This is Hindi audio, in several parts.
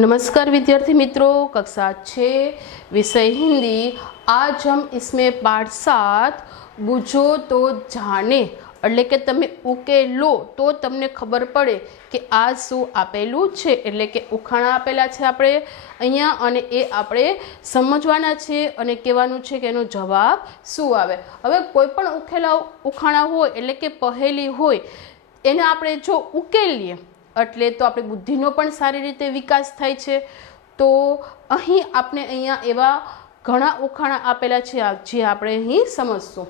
नमस्कार विद्यार्थी मित्रों, कक्षा 6 विषय हिंदी। आज हम इसमें पाठ 7 बूझो तो जाने એટલે કે તમે ઉકેલો તો તમને ખબર પડે કે આ શું આપેલું છે। એટલે કે ઉખાણા આપેલા છે આપણે અહીંયા અને એ આપણે સમજવાના છે અને કહેવાનું છે કે એનો જવાબ શું આવે। હવે કોઈ પણ ઉખાણા હોય એટલે કે પહેલી હોય એને આપણે જો ઉકેલીએ એટલે તો આપણી બુદ્ધિનો પણ સારી રીતે વિકાસ થાય છે। તો અહીં આપણે અહીંયા એવા ઘણા ઉખાણા આપેલા છે જે આપણે અહીં સમજશું।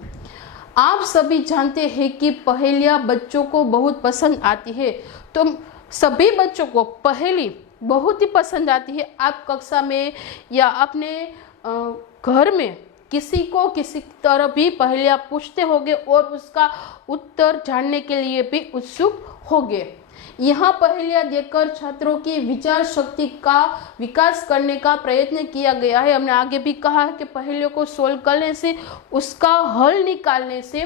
आप सभी जानते हैं कि पहेलियाँ बच्चों को बहुत पसंद आती है। तो सभी बच्चों को पहेली बहुत ही पसंद आती है। आप कक्षा में या अपने घर में किसी तरह भी पहेलियाँ पूछते होंगे और उसका उत्तर जानने के लिए भी उत्सुक होंगे। यहाँ पहेलियाँ देकर छात्रों की विचार शक्ति का विकास करने का प्रयत्न किया गया है। हमने आगे भी कहा है कि पहेलियों को सोल्व करने से, उसका हल निकालने से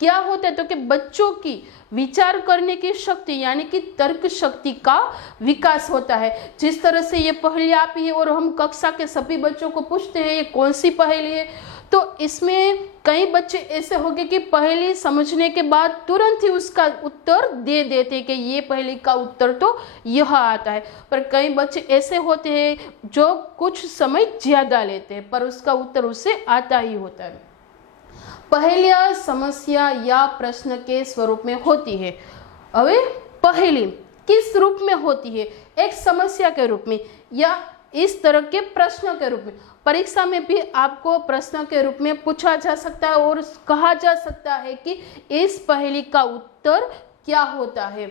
क्या होता है तो कि बच्चों की विचार करने की शक्ति यानी कि तर्क शक्ति का विकास होता है। जिस तरह से ये पहेली आपी है और हम कक्षा के सभी बच्चों को पूछते हैं ये कौन सी पहेली है, तो इसमें कई बच्चे ऐसे होंगे कि पहेली समझने के बाद तुरंत ही उसका उत्तर दे देते कि ये पहेली का उत्तर तो यह आता है। पर कई बच्चे ऐसे होते हैं जो कुछ समय ज़्यादा लेते हैं पर उसका उत्तर उससे आता ही होता है। पहेलियाँ समस्या या प्रश्न के स्वरूप में होती है। अबे पहेली किस रूप में होती है? एक समस्या के रूप में या इस तरह के प्रश्नों के रूप में। परीक्षा में भी आपको प्रश्नों के रूप में पूछा जा सकता है और कहा जा सकता है कि इस पहेली का उत्तर क्या होता है।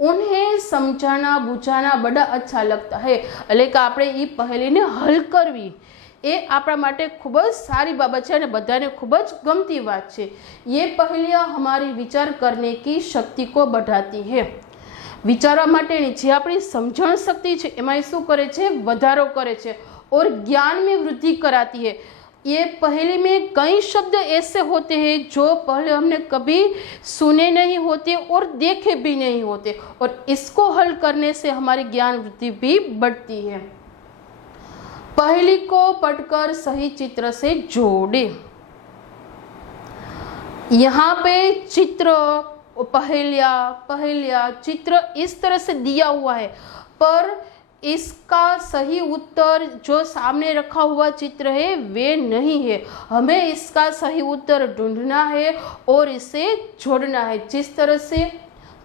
उन्हें समझाना बुझाना बड़ा अच्छा लगता है। એટલે કે આપણે એ પહેલીને હલ કરવી એ આપણા માટે ખૂબ જ સારી બાબત છે અને બધાને ખૂબ જ ગમતી વાત છે। ये पहेलियाँ हमारी विचार करने की शक्ति को बढ़ाती है। विचारवा माटेनी जे आपणी समझण शक्ति है एमां शुं करे छे, वधारो करे छे और ज्ञान में वृद्धि कराती है। ये पहेली में कई शब्द ऐसे होते हैं जो पहले हमने कभी सुने नहीं होते और देखे भी नहीं होते और इसको हल करने से हमारी ज्ञान वृद्धि भी बढ़ती है। पहेली को पढ़कर सही चित्र से जोड़े। यहाँ पे चित्र पहेलिया चित्र इस तरह से दिया हुआ है पर इसका सही उत्तर जो सामने रखा हुआ चित्र है वे नहीं है। हमें इसका सही उत्तर ढूंढना है और इसे जोड़ना है। जिस तरह से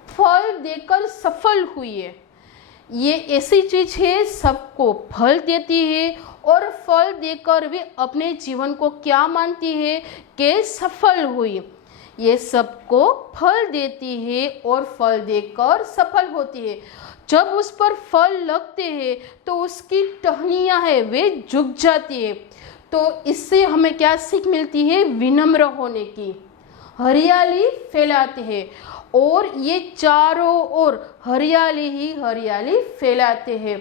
फल देकर सफल हुई है, ये ऐसी चीज है सबको फल देती है और फल देकर वे अपने जीवन को क्या मानती है कि सफल हुई। ये सबको फल देती है और फल देकर सफल होती है। जब उस पर फल लगते हैं तो उसकी टहनियाँ है वे झुक जाती है। तो इससे हमें क्या सीख मिलती है? विनम्र होने की। हरियाली फैलाते हैं और ये चारों ओर हरियाली ही हरियाली फैलाते हैं।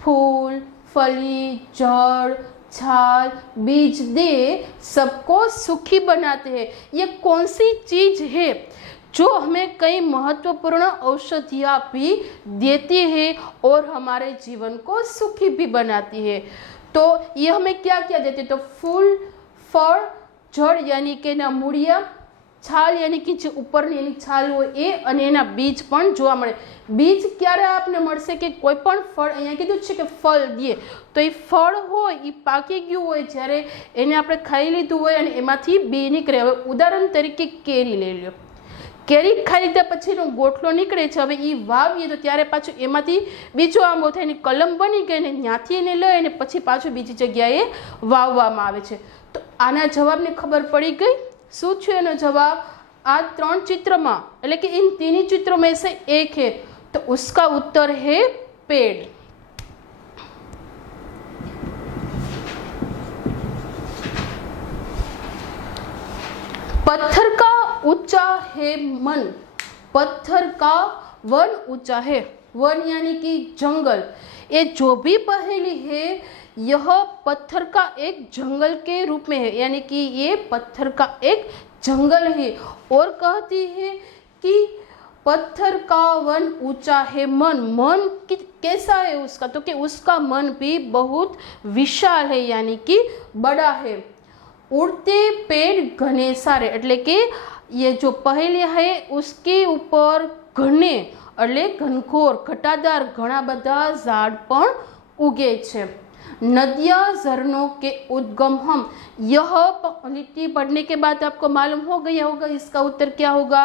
फूल, फली, जड़, छाल, बीज दे सबको सुखी बनाते हैं। ये कौन सी चीज है जो हमें कई महत्वपूर्ण औषधियाँ भी देती है और हमारे जीवन को सुखी भी बनाती है। तो ये हमें क्या क्या देते? तो फूल, फल, जड़ यानी कि ना मूड़िया, छाल यानी कि जो ऊपर एनी छाल हो ए અને એના બીજ પણ જોવા મળે। બીજ ક્યારે આપને મળશે કે કોઈ પણ ફળ, અહીંયા કીધું છે કે ફળ દે તો એ ફળ હોય એ પાકી ગયું હોય જ્યારે એને આપણે ખાઈ લીધું હોય અને એમાંથી બી નીકળે। હવે ઉદાહરણ તરીકે કેરી લઈ લ્યો। કેરી ખાઈ લીધા પછીનો ગોઠલો નીકળે છે। હવે એ વાવીએ તો ત્યારે પાછું એમાંથી બીજો આંબો થાય, એની કલમ બની ગઈ ને ત્યાંથી એને લઈ અને પછી પાછું બીજી જગ્યાએ વાવવામાં આવે છે। તો આના જવાબની ખબર પડી ગઈ? શું છે એનો જવાબ? आ 3 चित्र में એટલે कि इन 3 चित्रों में से एक है तो उसका उत्तर है पेड़। पत्थर का ऊंचा है मन, पत्थर का वन ऊंचा है। वन यानी कि जंगल। ये जो भी पहेली है यह पत्थर का एक जंगल के रूप में है, यानी कि ये पत्थर का एक जंगल है। और कहती है कि पत्थर का वन ऊंचा है मन, मन कैसा है उसका, तो कि उसका मन भी बहुत विशाल है यानी कि बड़ा है। उड़ते पेड़ घने सारे, એટલે કે ये जो पहले है उसके ऊपर घने એટલે घनघोर घटादार घना बधा झाड़ पण उगे छे। नदियां झरनों के उद्गम हम, यह लिट्टी पढ़ने के बाद आपको मालूम हो गया होगा इसका उत्तर क्या होगा।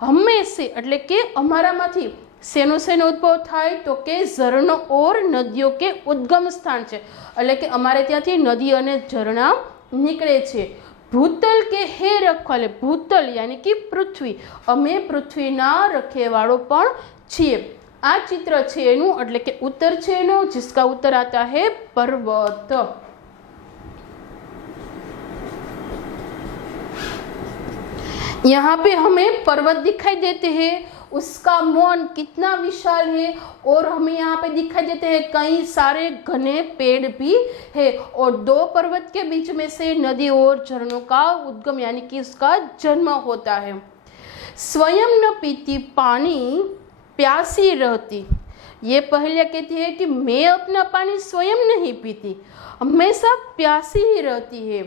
हमें से એટલે કે અમારામાંથી શેનો શેનો ઉદ્ભવ થાય તો કે ઝરણો ઓર નદીઓ કે ઉદ્ગમ સ્થાન છે, એટલે કે અમારે ત્યાંથી નદી અને ઝરણા નીકળે છે। ભૂતલ કે હે રખવાલે, ભૂતલ यानी कि પૃથ્વી, અમે પૃથ્વીના રખેવાળો પણ છીએ। આ चित्र છે એનું એટલે કે उत्तर છે એનો, जिसका उत्तर आता है पर्वत। यहाँ पे हमें पर्वत दिखाई देते हैं, उसका मन कितना विशाल है, और हमें यहाँ पे दिखाई देते हैं कई सारे घने पेड़ भी है, और दो पर्वत के बीच में से नदी और झरनों का उद्गम यानी कि उसका जन्म होता है। स्वयं न पीती पानी प्यासी रहती, ये पहले कहती है कि मैं अपना पानी स्वयं नहीं पीती, हमेशा प्यासी ही रहती है।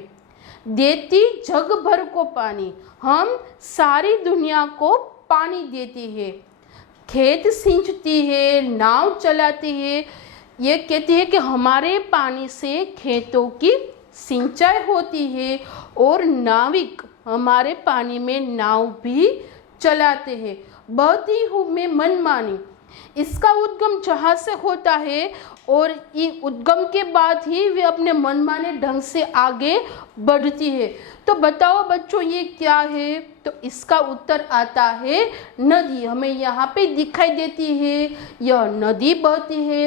देती जग भर को पानी, हम सारी दुनिया को पानी देती है। खेत सींचती है, नाव चलाती है, ये कहती है कि हमारे पानी से खेतों की सिंचाई होती है, और नाविक हमारे पानी में नाव भी चलाते हैं। बहती हूँ मैं मनमानी, इसका उद्गम जहाँ से होता है, और ये उद्गम के बाद ही वे अपने मनमाने ढंग से आगे बढ़ती है। तो बताओ बच्चों ये क्या है, तो इसका उत्तर आता है नदी। हमें यहाँ पे दिखाई देती है यह नदी बहती है,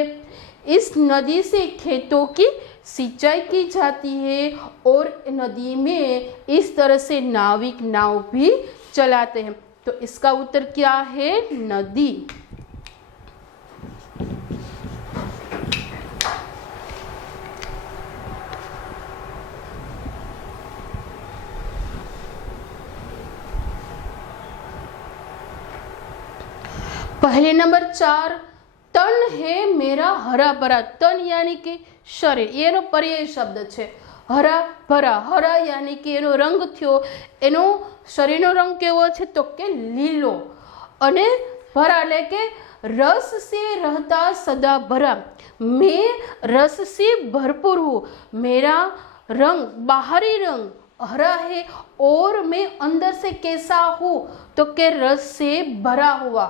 इस नदी से खेतों की सिंचाई की जाती है, और नदी में इस तरह से नाविक नाव भी चलाते हैं। तो इसका उत्तर क्या है, नदी। पहले नंबर 4, तन है मेरा हरा भरा, तन यानी कि शरीर, एनो पर्याय शब्द छे। हरा भरा, हरा यानी कि एनो रंग थयो, एनो शरीरनो रंग केवो छे तो के लीलो, अने भरा એટલે કે रस से रहता सदा भरा, मैं रस से भरपूर हूँ, मेरा रंग बाहरी रंग हरा है, और मैं अंदर से कैसा हूँ तो के रस से भरा हुआ।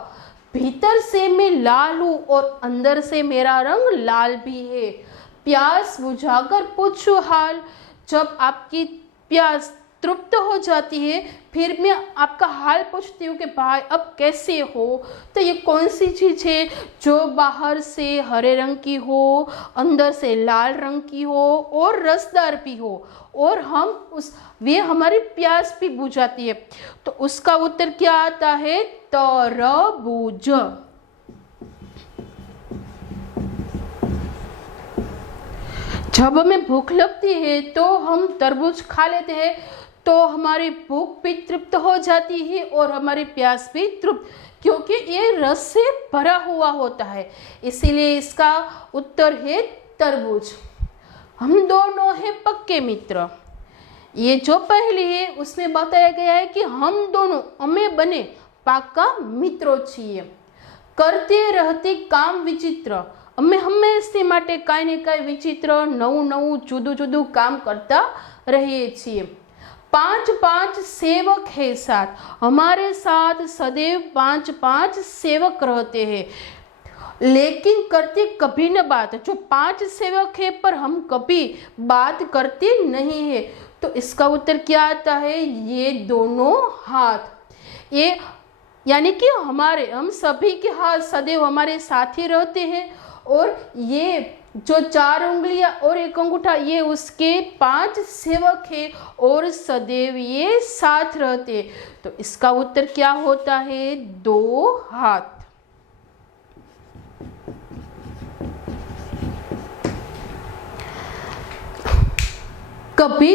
भीतर से मैं लाल हूँ, और अंदर से मेरा रंग लाल भी है। प्यास बुझाकर पूछो हाल, जब आपकी प्यास तृप्त हो जाती है फिर मैं आपका हाल पूछती हूँ कि भाई अब कैसे हो। तो ये कौन सी चीज़ है जो बाहर से हरे रंग की हो, अंदर से लाल रंग की हो, और रसदार भी हो, और वे हमारी प्यास भी बुझाती है। तो उसका उत्तर क्या आता है, तरबूज। जब हमें भूख लगती है तो हम तरबूज खा लेते हैं, तो हमारी भूख भी तृप्त हो जाती है, और हमारी प्यास भी तृप्त, क्योंकि ये रस से भरा हुआ होता है, इसीलिए इसका उत्तर है तरबूज। हम दोनों हैं पक्के मित्र, ये जो पहली है उसमें बताया गया है कि हम दोनों अमे बने पाका मित्रों छीए। करते रहते काम विचित्र, અમે હંમેશા માટે કાંઈ ને કાંઈ વિચિત્ર નવું નવું જુદું જુદું કામ કરતા રહીએ છીએ। 5 सेवक है साथ, हमारे साथ सदैव 5 सेवक रहते हैं, लेकिन करते कभी न बात। जो 5 सेवक है पर हम कभी बात करते नहीं है, तो इसका उत्तर क्या आता है, ये दोनों हाथ। ये यानी कि हम सभी के हाथ सदैव हमारे साथ ही रहते हैं, और ये जो 4 उंगलियां और 1 अंगूठा ये उसके 5 सेवक है, और सदैव ये साथ रहते हैं। तो इसका उत्तर क्या होता है, 2 हाथ। कभी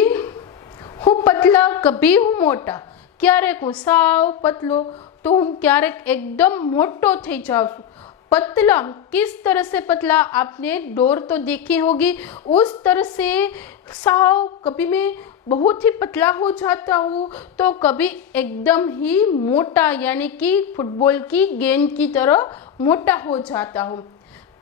हूँ पतला कभी हूँ मोटा, क्यारेक हूँ साव पतलो तो हूँ क्यारेक एकदम मोटो थई जाऊं छुं। पतला किस तरह से पतला, आपने डोर तो देखी होगी, उस तरह से साव कभी मैं बहुत ही पतला हो जाता हूँ तो कभी एकदम ही मोटा यानी कि फुटबॉल की गेंद की तरह मोटा हो जाता हूँ।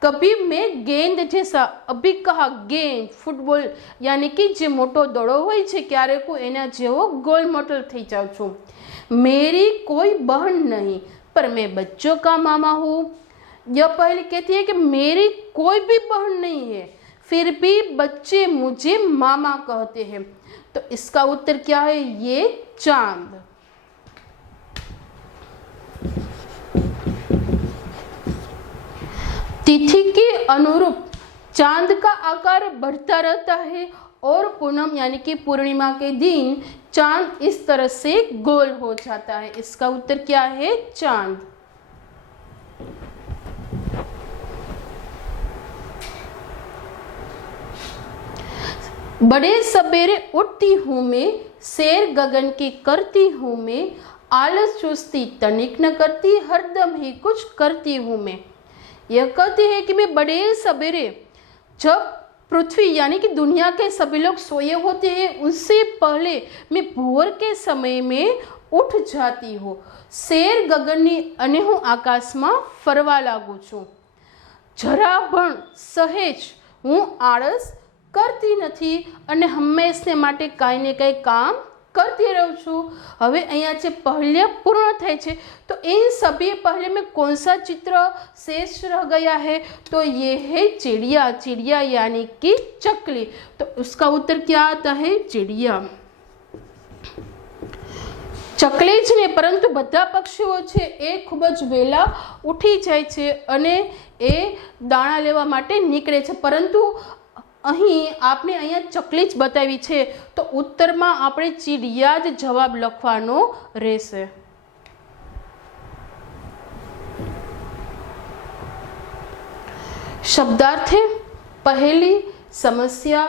कभी मैं गेंद जैसा, अभी कहा गेंद फुटबॉल यानी कि जे मोटो दड़ो होय छे क्यारेक एना जेवो गोल मोटल थई जाऊं छुं। मेरी कोई बहन नहीं पर मैं बच्चों का मामा हूँ। यह पहले कहती है कि मेरी कोई भी बहन नहीं है फिर भी बच्चे मुझे मामा कहते हैं। तो इसका उत्तर क्या है, ये चांद। तिथि के अनुरूप चांद का आकार बढ़ता रहता है और पूनम यानी कि पूर्णिमा के दिन चांद इस तरह से गोल हो जाता है। इसका उत्तर क्या है, चांद। बड़े सवेरे उठती हूँ मैं, सैर गगन की करती हूँ मैं, आलस चूसती तनिक न करती, हरदम ही कुछ करती हूँ मैं। यह कहती है कि मैं बड़े सवेरे, जब पृथ्वी यानी कि दुनिया के सभी लोग सोए होते हैं उससे पहले मैं भोर के समय में उठ जाती हूँ। सैर गगननी અને હું આકાશમાં ફરવા लागू છું। જરા પણ સહેજ હું આળસ કરતી નથી અને હંમેશને માટે કાંઈ ને કાંઈ કામ करती रहूँ छूँ। हवे अहींया जे पहले पूर्ण थाय छे तो इन सभी पहले में कौन सा चित्र शेष रह गया है, तो ये है चिड़िया। चिड़िया यानी कि चकली। तो उसका उत्तर क्या आता है, चिड़िया। चकली ज ने परंतु बधा पक्षीओ छे ए खूब ज वेला उठी जाय छे अने ए दाणा लेवा माटे निकळे छे, परंतु અહીં આપણે અહીંયા ચકલી જ બતાવી છે તો ઉત્તરમાં આપણે ચીડિયા જ જવાબ લખવાનો રહેશે। शब्दार्थे पहली समस्या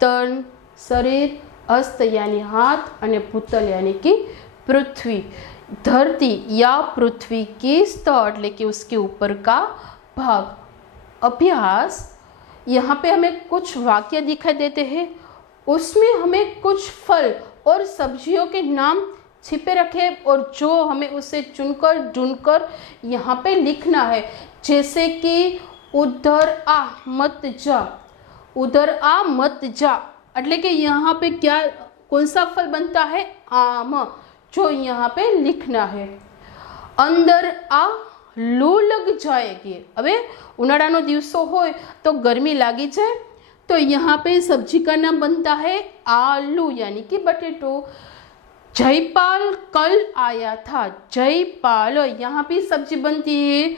तन, शरीर, हस्त यानी हाथ અને ભૂતલ यानी कि पृथ्वी। धरती या पृथ्वी की सतह એટલે कि उसके ऊपर का भाग। अभ्यास, यहाँ पे हमें कुछ वाक्य दिखाई देते हैं, उसमें हमें कुछ फल और सब्जियों के नाम छिपे रखे और जो हमें उसे चुनकर ढूंढकर यहाँ पे लिखना है। जैसे कि उधर आ मत जा, उधर आ मत जा એટલે કે यहाँ पे क्या कौन सा फल बनता है, आम, जो यहाँ पे लिखना है। अंदर आ लू लग जाएगी। अबे उनाळानो दिवसो होय तो गर्मी लागी जाए तो यहाँ पे सब्जी का नाम बनता है आलू यानी कि बटेटो। जयपाल कल आया था, जयपाल यहाँ पे सब्जी बनती है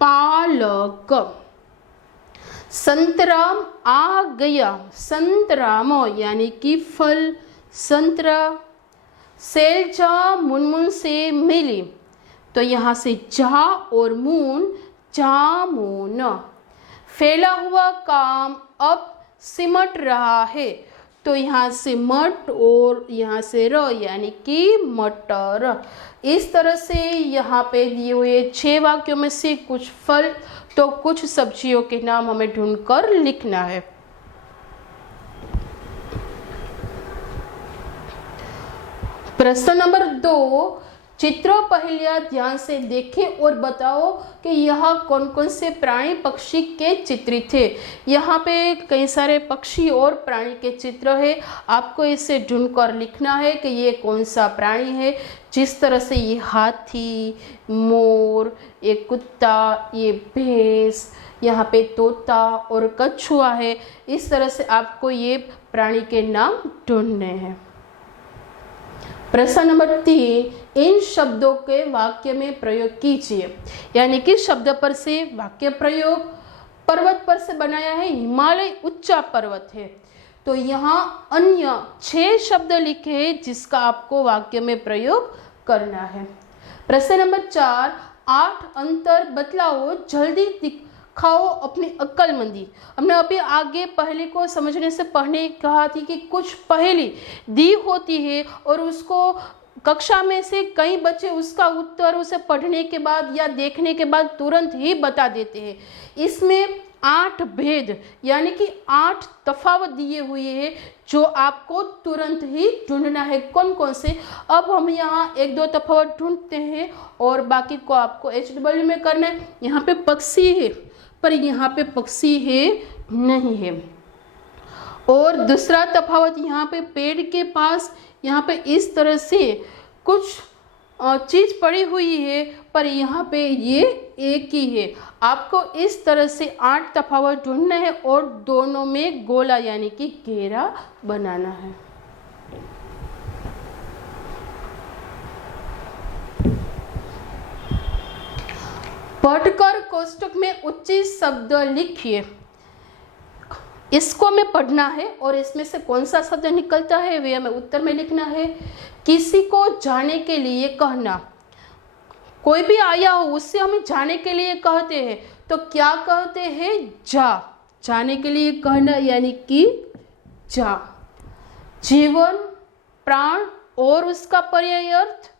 पालक। संतराम आ गया, संतराम यानी कि फल संतरा। सैलजा मुनमुन से मिली, तो यहाँ से जा और मून जामुन। फैला हुआ काम अब सिमट रहा है, तो यहाँ से मट और यहाँ से र यानी कि मटर। इस तरह से यहाँ पे दिए हुए 6 वाक्यों में से कुछ फल तो कुछ सब्जियों के नाम हमें ढूंढकर लिखना है। प्रश्न नंबर 2, चित्रों पहलिया ध्यान से देखें और बताओ कि यहाँ कौन कौन से प्राणी पक्षी के चित्रित थे। यहाँ पे कई सारे पक्षी और प्राणी के चित्र है, आपको इसे ढूंढकर लिखना है कि ये कौन सा प्राणी है। जिस तरह से ये हाथी, मोर, ये कुत्ता, ये भैंस, यहाँ पे तोता और कछुआ है, इस तरह से आपको ये प्राणी के नाम ढूंढने हैं। प्रश्न नंबर 3, इन शब्दों के वाक्य में प्रयोग कीजिए। यानी कि शब्द पर से वाक्य प्रयोग। पर्वत पर से बनाया है, हिमालय ऊंचा पर्वत है, तो यहाँ अन्य 6 शब्द लिखे हैं जिसका आपको वाक्य में प्रयोग करना है। प्रश्न नंबर 4, 8 अंतर बतलाओ, जल्दी दिखाओ अपनी अक्लमंदी। हमने अभी आगे पहली को समझने से पहले कहा थी कि कुछ पहेली दी होती है और उसको कक्षा में से कई बच्चे उसका उत्तर उसे पढ़ने के बाद या देखने के बाद तुरंत ही बता देते हैं। इसमें 8 भेद यानी कि 8 तफावत दिए हुए हैं जो आपको तुरंत ही ढूंढना है। कौन कौन से, अब हम यहाँ 1-2 तफावत ढूंढते हैं और बाकी को आपको HW में करना है। यहाँ पे पक्षी है पर यहाँ पे पक्षी है नहीं है। और दूसरा तफावत यहाँ पे पेड़ के पास यहाँ पे इस तरह से कुछ चीज पड़ी हुई है पर यहाँ पे ये एक ही है। आपको इस तरह से 8 तफावत ढूंढना है और दोनों में गोला यानी कि घेरा बनाना है। पढ़कर कोष्टक में उचित शब्द लिखिए। इसको हमें पढ़ना है और इसमें से कौन सा शब्द निकलता है वे हमें उत्तर में लिखना है। किसी को जाने के लिए कहना, कोई भी आया हो उससे हमें जाने के लिए कहते हैं तो क्या कहते हैं, जा। जाने के लिए कहना यानी कि जा। जीवन, प्राण और उसका पर्याय अर्थ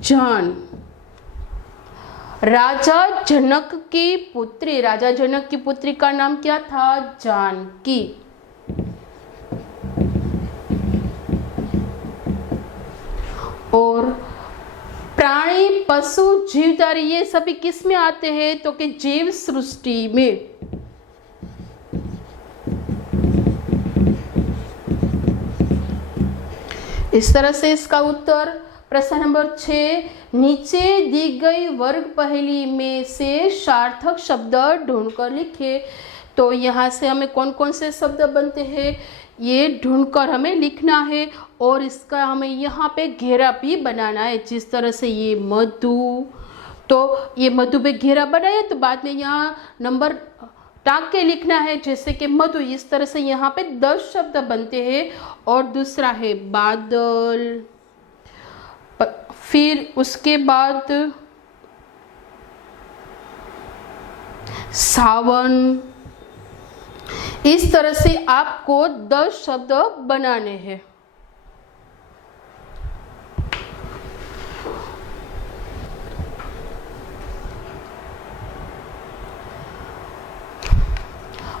जान। राजा जनक की पुत्री, राजा जनक की पुत्री का नाम क्या था, जानकी। और प्राणी, पशु, जीवधारी ये सभी किस में आते हैं तो कि जीव सृष्टि में। इस तरह से इसका उत्तर प्रश्न नंबर 6, नीचे दी गई वर्ग पहेली में से सार्थक शब्द ढूंढकर लिखे। तो यहाँ से हमें कौन कौन से शब्द बनते हैं ये ढूंढकर हमें लिखना है और इसका हमें यहाँ पे घेरा भी बनाना है। जिस तरह से ये मधु, तो ये मधु पे घेरा बनाए तो बाद में यहाँ नंबर टाँग के लिखना है जैसे कि मधु। इस तरह से यहाँ पे 10 शब्द बनते हैं। और दूसरा है बादल, फिर उसके बाद सावन। इस तरह से आपको 10 शब्द बनाने हैं।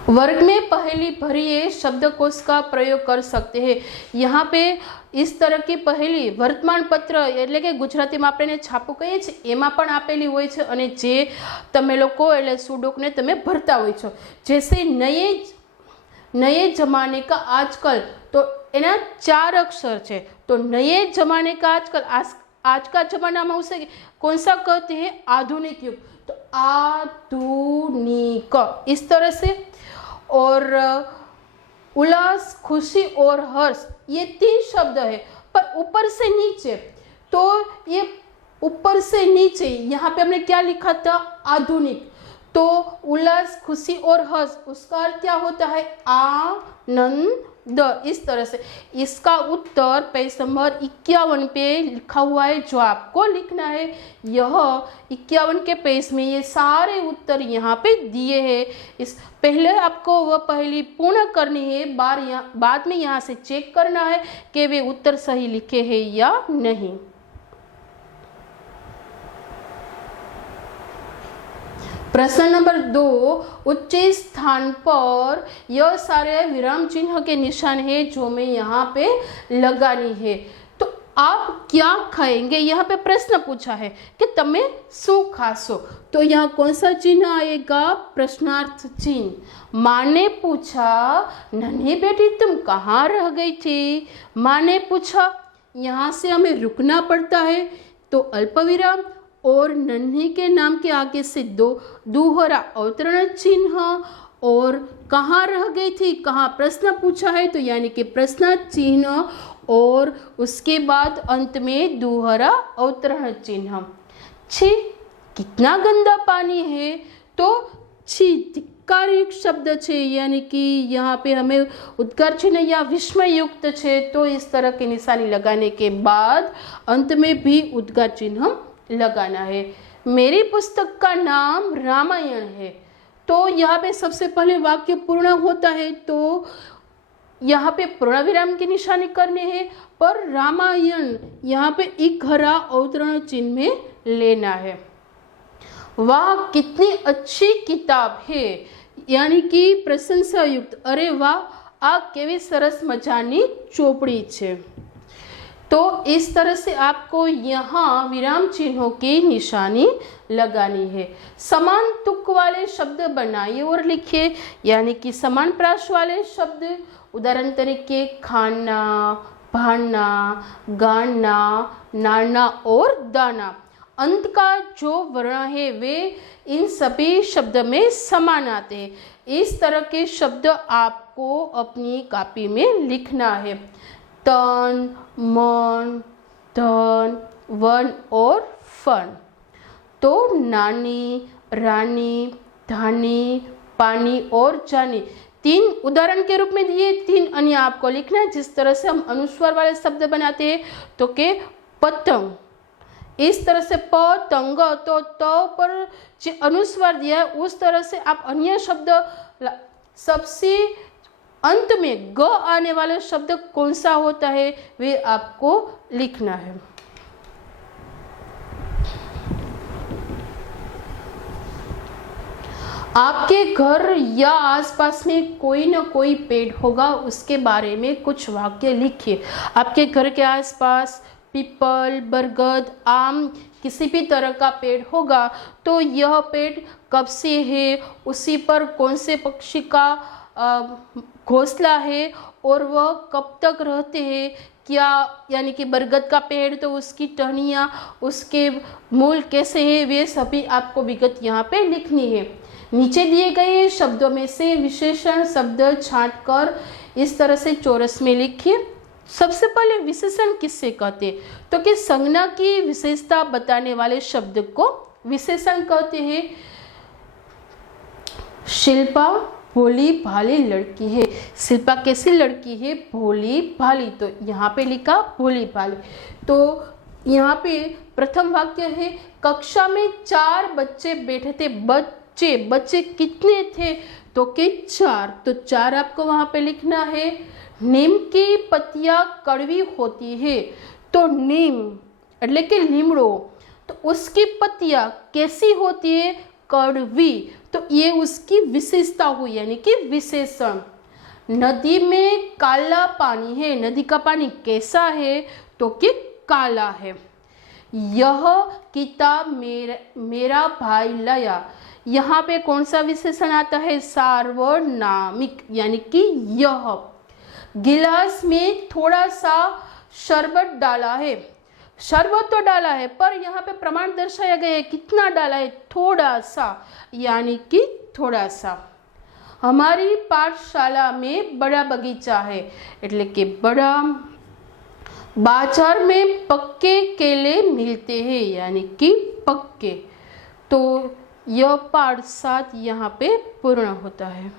वर्ग में पहेली भरिए शब्दकोश का प्रयोग कर सकते हैं। यहाँ पे इस तरह की पहेली વર્તમાન પત્ર એટલે કે ગુજરાતીમાં આપણે છાપું કહીએ છીએ એમાં પણ આપેલી હોય છે અને જે તમે લોકો એટલે સુડોકને તમે ભરતા હોય છો। जैसे नए जमाने का आजकल, तो एना 4 अक्षर है। तो नए जमाने का आजकल, आज का जमाना में उसे कौन सा कहते हैं, आधुनिक युग। तो आधुनिक इस तरह से। और उल्लास, खुशी और हर्ष ये 3 शब्द है पर ऊपर से नीचे। तो ये ऊपर से नीचे यहाँ पे हमने क्या लिखा था, आधुनिक। तो उल्लास, खुशी और हर्ष उसका अर्थ क्या होता है, आनंद। इस तरह से इसका उत्तर पेज नंबर 51 पे लिखा हुआ है जो आपको लिखना है। यह 51 के पेज में ये सारे उत्तर यहाँ पे दिए हैं। इस पहले आपको वह पहेली पूर्ण करनी है, बाद में यहाँ से चेक करना है कि वे उत्तर सही लिखे हैं या नहीं। प्रश्न नंबर 2, उच्च स्थान पर यह सारे विराम चिन्ह के निशान है जो मैं यहाँ पे लगानी है। तो आप क्या खाएंगे, यहाँ पे प्रश्न पूछा है कि तमे शू खाशो। तो यहाँ कौन सा चिन्ह आएगा, प्रश्नार्थ चिन्ह। माँ ने पूछा, नन्ही बेटी तुम कहाँ रह गई थी। माँ ने पूछा, यहाँ से हमें रुकना पड़ता है तो अल्प विराम और नन्ही के नाम के आगे से 2 दोहरा अवतरण चिन्ह। और कहाँ रह गई थी, कहाँ प्रश्न पूछा है तो यानी कि प्रश्न चिन्ह और उसके बाद अंत में दोहरा अवतरण चिन्ह। छी कितना गंदा पानी है, तो छी धिक्कार युक्त शब्द है यानी कि यहाँ पे हमें उद्गार चिन्ह या विस्मय युक्त है। तो इस तरह की निशानी लगाने के बाद अंत में भी उद्गार चिन्ह लगाना है। मेरी पुस्तक का नाम रामायण है। तो यहाँ पे सबसे पहले वाक्य पूर्ण होता है। तो यहाँ पे पूर्ण विराम की निशानी करने हैं, पर रामायण यहाँ पे एक हरा अवतरण चिन्ह में लेना है। वाह कितनी अच्छी किताब है, यानी कि प्रशंसा युक्त, अरे वाह आ केवी सरस मजानी चोपड़ी छे। तो इस तरह से आपको यहाँ विराम चिन्हों की निशानी लगानी है। समान तुक वाले शब्द बनाइए और लिखिए, यानी कि समान प्रास वाले शब्द, उदाहरण तरीके खाना, भाना, गाना, नाना और दाना। अंत का जो वर्ण है वे इन सभी शब्द में समान आते हैं। इस तरह के शब्द आपको अपनी कॉपी में लिखना है। तन, मन, धन, वन और फन। तो नानी, रानी, धानी, पानी और जानी 3 उदाहरण के रूप में दिए, 3 अन्य आपको लिखना है। जिस तरह से हम अनुस्वार वाले शब्द बनाते हैं तो के पतंग, इस तरह से पतंग, तो त पर जो अनुस्वार दिया है उस तरह से आप अन्य शब्द, सबसे अंत में ग आने वाला शब्द कौन सा होता है वे आपको लिखना है। आपके घर या आसपास में कोई न कोई पेड़ होगा, उसके बारे में कुछ वाक्य लिखिए। आपके घर के आसपास पीपल, बरगद, आम किसी भी तरह का पेड़ होगा तो यह पेड़ कब से है, उसी पर कौन से पक्षी का घोंसला है और वह कब तक रहते हैं, क्या, यानी कि बरगद का पेड़ तो उसकी टहनियाँ, उसके मूल कैसे हैं, वे सभी आपको विगत यहाँ पे लिखनी है। नीचे दिए गए शब्दों में से विशेषण शब्द छांटकर इस तरह से चौरस में लिखिए। सबसे पहले विशेषण किससे कहते हैं, तो कि संज्ञा की विशेषता बताने वाले शब्द को विशेषण कहते हैं। शिल्पा भोली भाली लड़की है। शिल्पा कैसी लड़की है, भोली भाली, तो यहाँ पे लिखा भोली भाली। तो यहाँ पे प्रथम वाक्य है, कक्षा में 4 बच्चे बैठे थे। बच्चे कितने थे, तो कि 4, तो 4 आपको वहां पे लिखना है। नीम की पत्तियां कड़वी होती है, तो नीम એટલે કે લીમડો, तो उसकी पत्तियां कैसी होती है, कड़वी, तो ये उसकी विशेषता हुई, यानी कि विशेषण। नदी में काला पानी है, नदी का पानी कैसा है, तो कि काला है। यह किताब मेरा भाई लाया, यहाँ पे कौन सा विशेषण आता है, सार्वनामिक, यानी कि यह। गिलास में थोड़ा सा शरबत डाला है, शरबत तो डाला है पर यहाँ पे प्रमाण दर्शाया गया है, कितना डाला है, थोड़ा सा, यानी कि थोड़ा सा। हमारी पाठशाला में बड़ा बगीचा है, એટલે કે बड़ा। बाजार में पक्के केले मिलते हैं, यानी कि पक्के। तो यह पाठ 7 यहाँ पे पूर्ण होता है।